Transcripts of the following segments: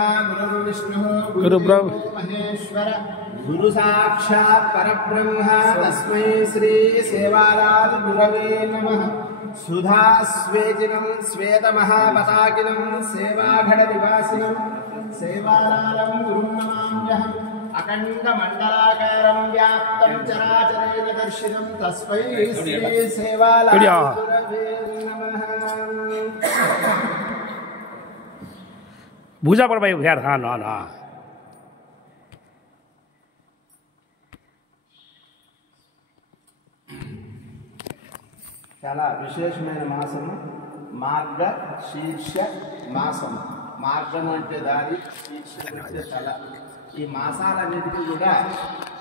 गुरुर्विष्णुः गुरुब्रह्म महेश्वर गुरु साक्षात् परब्रह्म तस्मै श्री सेवालाल गुरवे नमः। सुधा स्वेदिनं श्वेतमहापताकिनं सेवाघटनिवासिनं सेवालालं गुरुं नमाम्यहम्। अखण्डमण्डलाकारं व्याप्तं चराचरेण दर्शितं तस्मै श्री सेवालाल गुरवे नमः। भूजा पर भाई यार हाँ ना ना చాలా విశేషమైన మాసము మార్గశీర్ష మాసం. మార్గం అంటే దారి, శీర్షం అంటే తల. ఈ మాసాలన్నిటికీ కూడా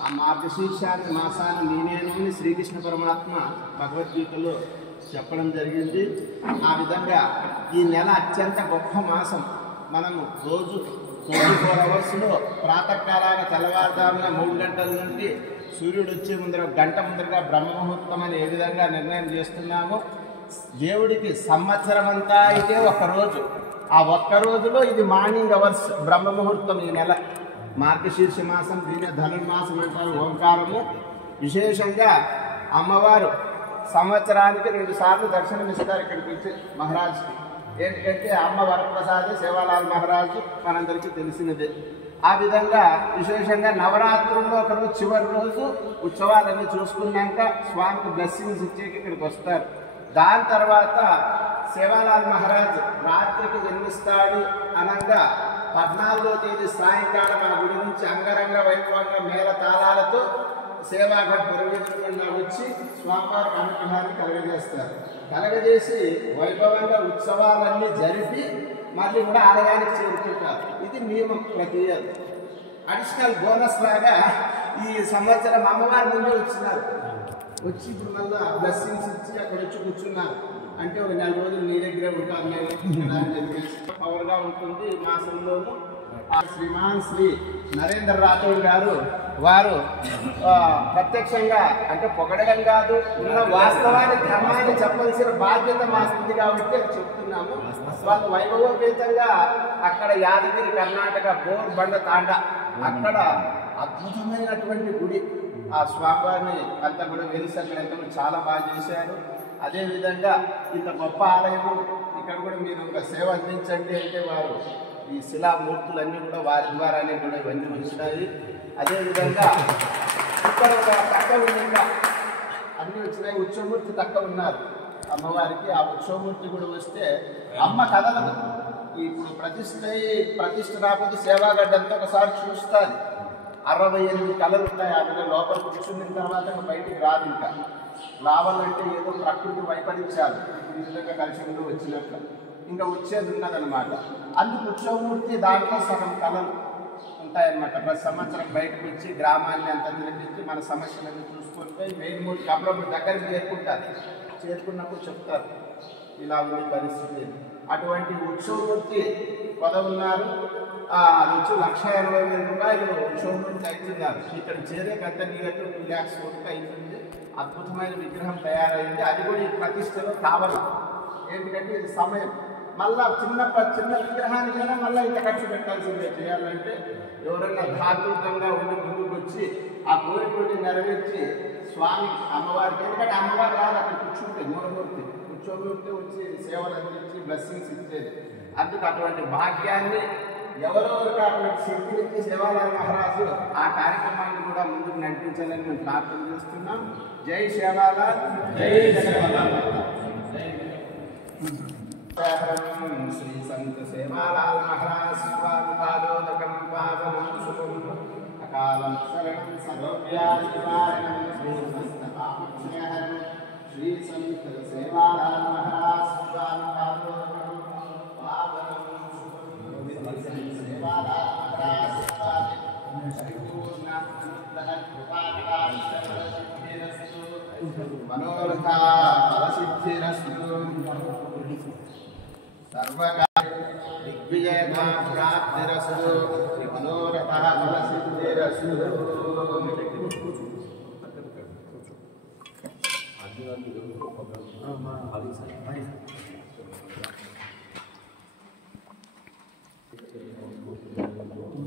ఆ మార్గశీర్షాన్ని మాసాన్ని నేనేను అని శ్రీకృష్ణ పరమాత్మ భగవద్గీతలో చెప్పడం జరిగింది. ఆ విధంగా ఈ నెల అత్యంత గొప్ప మాసం. మనము రోజు 24 అవర్స్లో ప్రాతకాలాన తెల్లవారుజామున 3 గంటల నుండి సూర్యుడు వచ్చే ముందర 1 గంట ముందరగా బ్రహ్మముహూర్తం అని ఏ విధంగా నిర్ణయం చేస్తున్నామో, దేవుడికి సంవత్సరం అంతా అయితే ఒక్కరోజు. ఆ ఒక్కరోజులో ఇది మార్నింగ్ అవర్స్ బ్రహ్మముహూర్తం. ఈ నెల మార్గశీర్ష మాసం, దీని ధనుర్మాసం అంటారు. ఓంకారము విశేషంగా అమ్మవారు సంవత్సరానికి 2 సార్లు దర్శనమిస్తారు ఇక్కడికి వచ్చి మహారాజుకి. ఏంటంటే అమ్మ వరప్రసాది సేవాలాల్ మహారాజు మనందరికీ తెలిసినదే. ఆ విధంగా విశేషంగా నవరాత్రుల్లో ఒకరోజు చివరి రోజు ఉత్సవాలన్నీ చూసుకున్నాక స్వామికి బ్లెస్సింగ్స్ ఇచ్చేకి ఇక్కడికి వస్తారు. దాని తర్వాత సేవాలాల్ మహారాజ్ రాత్రికి జన్మిస్తాడు అనగా 14వ తేదీ సాయంకాలం మన గుడి నుంచి అంగరంగ వైభవంగా మేళ తాళాలతో సేవాఘట్ పురవీధులుగా వచ్చి స్వామివారికి అనుగ్రహాన్ని కలగజేస్తారు. కలగజేసి వైభవంగా ఉత్సవాలన్నీ జరిపి మళ్ళీ కూడా ఆలయానికి చేరుకుంటారు. ఇది నియమం ప్రతి ఇయర్. అడిషనల్ బోనస్ లాగా ఈ సంవత్సరం అమ్మవారి ముందే వచ్చినారు. వచ్చి ఇప్పుడు మళ్ళీ బ్లెస్సింగ్స్ ఇచ్చి అక్కడ వచ్చి కూర్చున్నారు. అంటే ఒక 4 రోజులు నీ దగ్గరే ఉంటారు. పవర్గా ఉంటుంది ఈ మాసంలోనూ. శ్రీమాన్ శ్రీ నరేంద్ర రాథోడ్ గారు వారు ప్రత్యక్షంగా అంటే పొగడడం కాదు, ఉన్న వాస్తవాన్ని ధర్మాన్ని చెప్పాల్సిన బాధ్యత మా స్థితి కాబట్టి చెప్తున్నాము. వాళ్ళు వైభవోపేతంగా అక్కడ యాదగిరి కర్ణాటక బోర్ బండ తాండ అక్కడ అద్భుతమైనటువంటి గుడి. ఆ స్వామివారిని అంతా కూడా వెలిసి అక్కడ చాలా బాగా చేశారు. అదేవిధంగా ఇంత గొప్ప ఆలయము ఇక్కడ కూడా మీరు ఒక సేవ అందించండి అంటే వారు ఈ శిలామూర్తులన్నీ కూడా వారి ద్వారానే కూడా ఇవన్నీ వచ్చినాయి. అదేవిధంగా ఇక్కడ ఒక తక్క ఉంది, ఇంకా అన్నీ వచ్చినాయి. ఉత్సవమూర్తి తక్క ఉన్నారు అమ్మవారికి. ఆ ఉత్సవమూర్తి కూడా వస్తే అమ్మ కదలదు. ఇప్పుడు ప్రతిష్ఠ రాకపోతే సేవాగడ్డంతా ఒకసారి చూస్తుంది. 68 కళలు ఉంటాయి. ఆమె లోపల కూర్చున్న తర్వాత బయటికి రాదు. ఇంకా రావాలంటే ఏదో ప్రకృతి వైపరీత్యాలు ఇప్పుడు ఈ విధంగా కలిసిలో వచ్చినట్లు ఇంకా వచ్చేది ఉన్నదనమాట. అందుకు ఉత్సవమూర్తి దాంట్లో సగం కళలు ఉంటాయన్నమాట. ప్రతి సంవత్సరం బయటకు వచ్చి గ్రామాన్ని అంతా తిరిగించి మన సమస్యలన్నీ చూసుకుంటే మెయిన్ మూడు అప్పుడప్పుడు దగ్గరికి చేరుకున్నప్పుడు చెప్తారు ఇలా ఉంది పరిస్థితి. అటువంటి ఉత్సవమూర్తి ఉన్నారు. అది వచ్చి 1,80,000 రూపాయలు ఉత్సవమూర్తి అవుతున్నారు. ఇక్కడ చేరే గంట 2 lakhs వరకు అవుతుంది. అద్భుతమైన విగ్రహం తయారైంది. అది కూడా ఈ ప్రతిష్టలో కావాలి. ఏంటంటే ఇది సమయం. మళ్ళా చిన్న విగ్రహానికైనా మళ్ళీ ఇంత ఖర్చు పెట్టాల్సిందే. చేయాలంటే ఎవరైనా ధార్మికంగా ఉండి ముందుకు వచ్చి ఆ కోరికని నెరవేర్చి స్వామి అమ్మవారికి, ఎందుకంటే అమ్మవారు రాదు అక్కడ కూర్చుంటే మూలమూర్తి ఉత్సవమూర్తి వచ్చి సేవలు అందించి బ్లెస్సింగ్స్ ఇచ్చేది. అందుకు అటువంటి భాగ్యాన్ని ఎవరెవరికి అటువంటి శక్తినిచ్చి సేవాలాల్ మహారాజు ఆ కార్యక్రమాన్ని కూడా ముందుకు నడిపించాలని మేము ప్రార్థన చేస్తున్నాం. జై సేవాలాల్, జై జగన్మాత. శ్రీ సంత సేవాలాల్ మహారాజ్ స్వామి పాదోదకం పావనం శుభం అకాలం శరణం సర్వవ్యాధినివారణం శ్రీ సంత పాపక్షయహరం శ్రీ సంత సేవాలాల్ మహారాజ్ స్వామి పాదోదకం పావనం శుభం సేవాలాల్ మహారాజ్ స్వామి పరిపూర్ణ కృపాకటాక్షరసిద్ధిరస్తు మనోరథ ఫలసిద్ధిరస్తు సర్వకార్య దిగ్విజయప్రాప్తిరస్తు మనోరథ ఫలసిద్ధిరస్తు.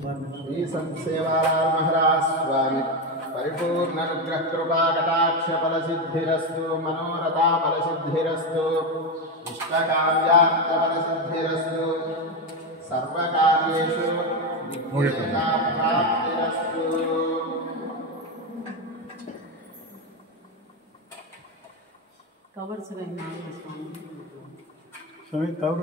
శ్రీ సంత్ సేవాలాల్ మహారాజ్ స్వామి పరిపూర్ణ అనుగ్రహ కృపా కటాక్ష ఫల సిద్ధిరస్తు మనోరథా ఫల సిద్ధిరస్తు ఇష్టకార్యార్థ ఫల సిద్ధిరస్తు సర్వకార్యేషు విఘ్నతా ప్రాప్తిరస్తు. కవర్స్ స్వామి కవర్